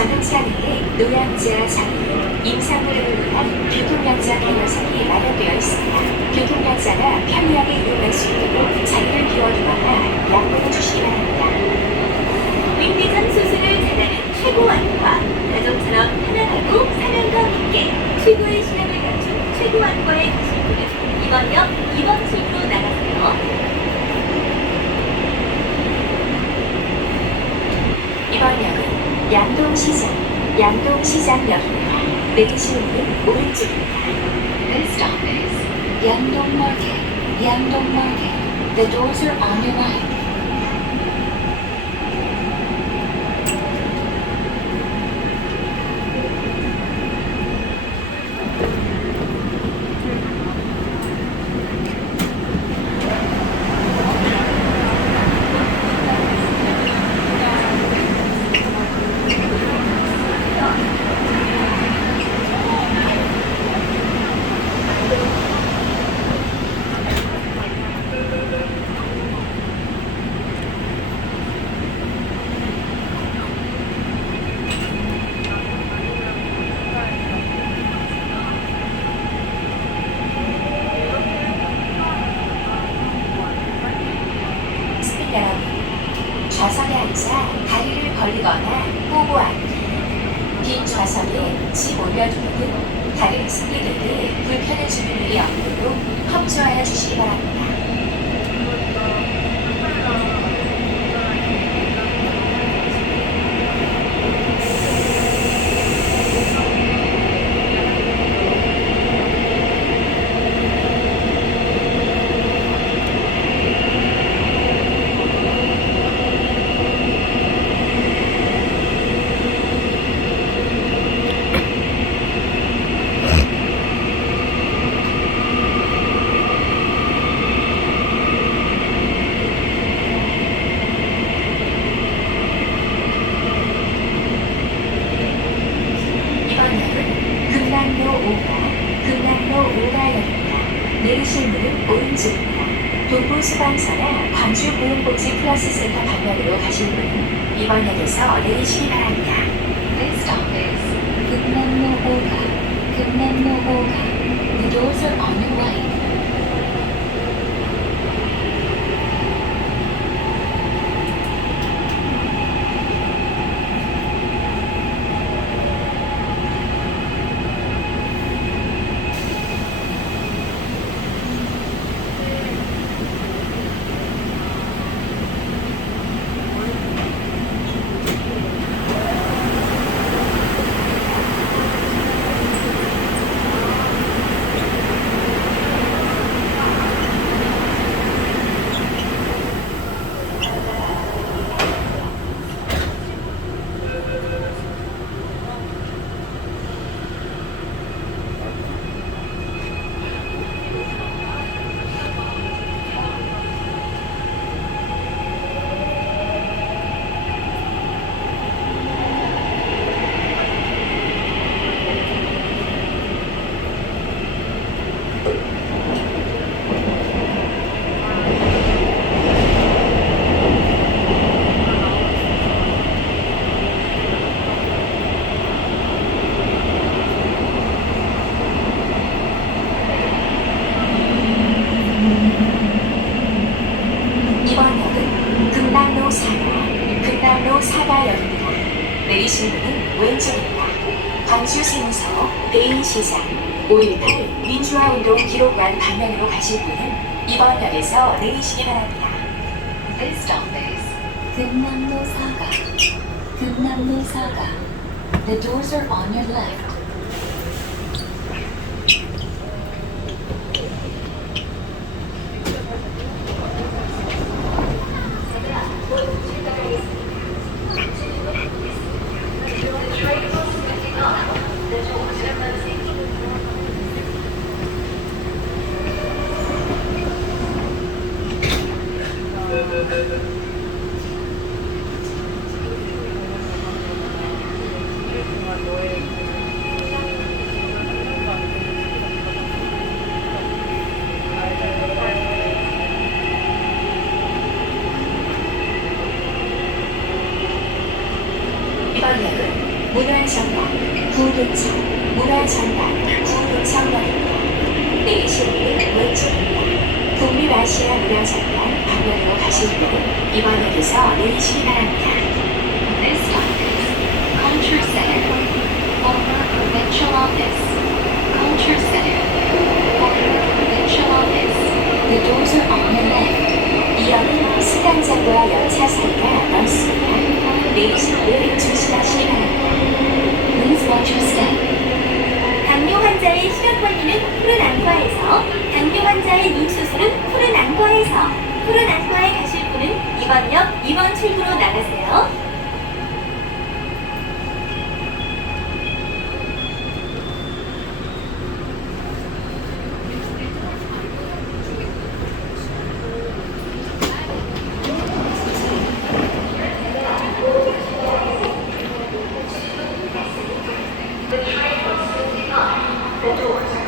자동차 내에 노약자 장애, 임산부를 위한 교통약자 대여석이 마련되어 있습니다. 교통약자가 편리하게 이용할 수 있도록 자리를 비워두거나 양보해 주시기 바랍니다. 윈디전 수술을 잘하는 최고 안과, 가족처럼 편안하고 사랑감 있게 최고의 신앙을 갖춘 최고 안과에 가실 분은 이번 역 2번실로 나가세요. 이번 역은 양동시장역입니다. 내리실 문은 오른쪽입니다. This stop is Yangdong Market. Yangdong Market. The doors are on your right. 여러분, 좌석에 앉아 다리를 벌리거나 꼬고 앉기, 빈 좌석에 짐 올려두기 등 다른 승객에게 불편을 주는 일이 없도록 협조하여 주시기 바랍니다. 금남로 5가역입니다. 내리실 문은 오른쪽입니다. 동부소방서나 광주보건복지 플러스 센터 방면으로 가실 분은 이번 역에서 내리시기 바랍니다. This stop is Gumnamno Oga. Gumnamno Oga. The doors are on your right. 금남로 4가역입니다. 내리실 문은 왼쪽입니다. 광주 세무서, 대인시장, 5.18 민주화운동 기록관 방면으로 가실 분은 이번 역에서 내리시기 바랍니다. This stop is Gumnamno Saga. Gumnamno Saga. The doors are on your left. 이번 역은 문화정당, 구도청, 문화정당, 구도청역입니다. 내리실 문은 왼쪽입니다. 국립아시아 문화정당 방면으로 가실 분은 이번 역에서 내리시기 바랍니다. This stop is Culture Center, former provincial office. Culture Center, former provincial office. The doors are on the left. 이 역은 승강장과 열차 사이가 넓습니다. 내리실 때 조심하시기 바랍니다. Please watch your step. 당뇨 환자의 시력 관리는 푸른 안과에서, 당뇨 환자의 눈 수술은 푸른 안과에서, 푸른 안과에 가실 분은 이번 역 2번 출구로 나가세요. The doors